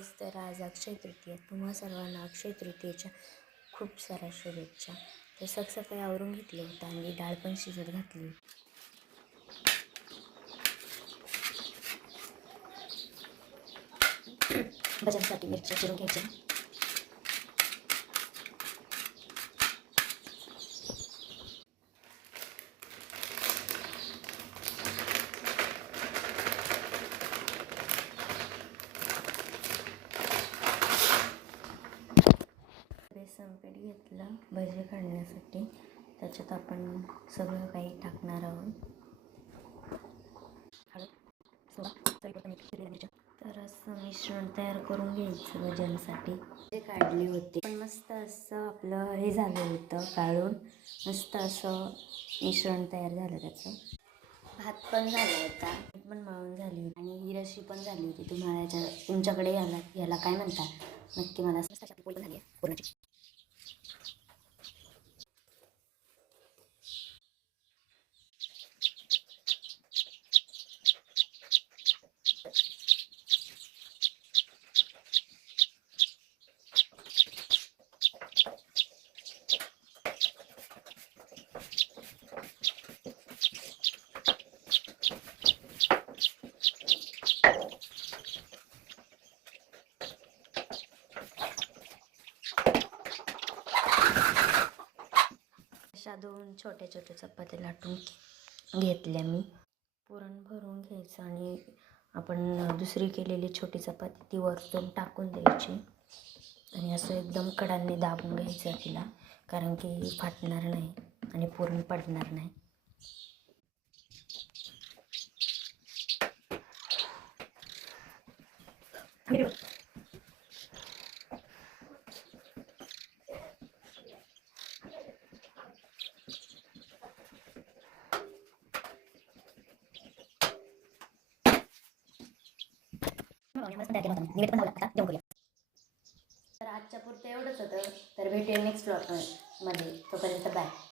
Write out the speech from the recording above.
Guys, तर आज अक्षय तृतीया. तुम्हा सर्वांना अक्षय तृतीयेच्या खूप साऱ्या शुभेच्छा. तर सकाळी आवरून घेतलं होतं आणि डाळ पण शिजत घातली. भज्यांसाठी मिरच्या चिरून घ्यायच्या. बेसन पीठ घेतलं भजी काढण्यासाठी. त्याच्यात आपण सगळं काही टाकणार आहोत. तर असं मिश्रण तयार करून घ्यायचं भज्यांसाठी. जे काढले होते पण मस्त असं आपलं हे झालं होतं, काढून मस्त असं मिश्रण तयार झालं त्याचं. भात पण झाला होता, पण मळून झाली होती आणि ही रशी पण झाली होती. तुम्हाला तुमच्याकडे याला काय म्हणतात नक्की मला. पोळी पण झाली आहे पूर्णाची. अशा 2 छोट्या चपात्या लाटून घेतल्या मी. पुरण भरून घ्यायचं आणि आपण दुसरी केलेली छोटी चपाती ती वरतून टाकून द्यायची आणि असं एकदम कडांनी दाबून घ्यायचं तिला, कारण की फाटणार नाही आणि पुरण पडणार नाही. तर आजच्या पुरतं एवढंच होतं. तर भेटूया नेक्स्ट व्लॉग मध्ये. तोपर्यंत बाय.